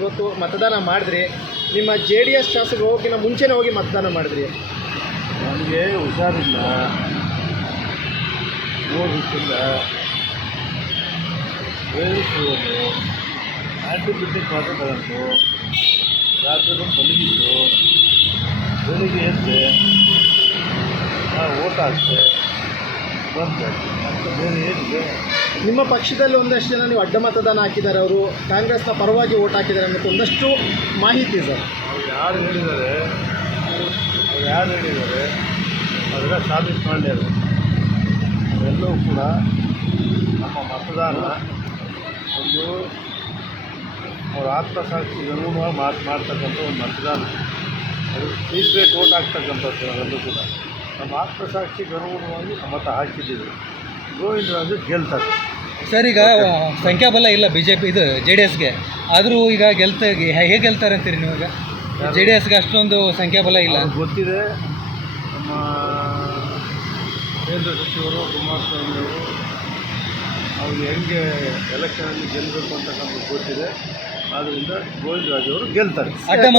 ಇವತ್ತು ಮತದಾನ ಮಾಡಿದ್ರಿ. ನಿಮ್ಮ JDS ಶಾಸಕರು ಹೋಗಿನ ಮುಂಚೆನೇ ಹೋಗಿ ಮತದಾನ ಮಾಡಿದ್ರಿ. ನನಗೆ ಹುಷಾರಿಲ್ಲ, 3 ದಿವಸದಿಂದ ಬೇಯಿಸುವುದು, ಆ್ಯಂಟಿಬಯೋಟಿಕ್ ಮಾತ್ರ ತಗೊಂಡು ರಾತ್ರಿ ಮಲಗಿದ್ದು, ಬೆಳಿಗ್ಗೆ ಎದ್ದೆ ಓಟ್ ಹಾಕ್ತೆ ಬಂದೆ. ಅಂತ ಬೇರೆ ಏನಿದೆ? ನಿಮ್ಮ ಪಕ್ಷದಲ್ಲಿ ಒಂದಷ್ಟು ಜನ ನೀವು ಅಡ್ಡ ಮತದಾನ ಹಾಕಿದ್ದಾರೆ, ಅವರು ಕಾಂಗ್ರೆಸ್ನ ಪರವಾಗಿ ಓಟ್ ಹಾಕಿದ್ದಾರೆ ಅನ್ನೋದು ಒಂದಷ್ಟು ಮಾಹಿತಿ ಸರ್. ಅವ್ರು ಯಾರು ಹೇಳಿದ್ದಾರೆ ಅದೆಲ್ಲ ಸಾಬೀತು ಮಾಡ್ಯಾರ. ಅವೆಲ್ಲವೂ ಕೂಡ ನಮ್ಮ ಮತದಾನ ಒಂದು ಅವ್ರ ಆತ್ಮಸಾಕ್ಷಿಗೆ ಅನುಗುಣವಾಗಿ ಮಾಡ್ತಕ್ಕಂಥ ಒಂದು ಮತದಾನ. ಅದು ಸೀಕ್ರೆಟ್ ಓಟ್ ಆಗ್ತಕ್ಕಂಥದ್ದು. ಅವೆಲ್ಲೂ ಕೂಡ ನಮ್ಮ ಆತ್ಮಸಾಕ್ಷಿಗೆ ಅನುಗುಣವಾಗಿ ಮತ ಹಾಕಿದ್ದೀವಿ. ಗೋವಿಂದರಾಜು ಗೆಲ್ತಾರೆ ಸರ್. ಈಗ ಸಂಖ್ಯಾಬಲ ಇಲ್ಲ BJP ಇದು JDSಗೆ, ಆದರೂ ಈಗ ಹೇಗೆ ಗೆಲ್ತಾರೆ ಅಂತೀರಿ ನೀವು? ಈಗ JDSಗೆ ಅಷ್ಟೊಂದು ಸಂಖ್ಯಾಬಲ ಇಲ್ಲ ಗೊತ್ತಿದೆ. ನಮ್ಮ ಕೇಂದ್ರ ಸಚಿವರು ಕುಮಾರಸ್ವಾಮಿ ಅವರು ಹೆಂಗೆ ಎಲೆಕ್ಷನಲ್ಲಿ ಗೆಲ್ಲಬೇಕು ಅಂತಕ್ಕಂಥದ್ದು ಗೊತ್ತಿದೆ. ಆದ್ದರಿಂದ ಗೋವಿಂದರಾಜು ಅವರು ಗೆಲ್ತಾರೆ.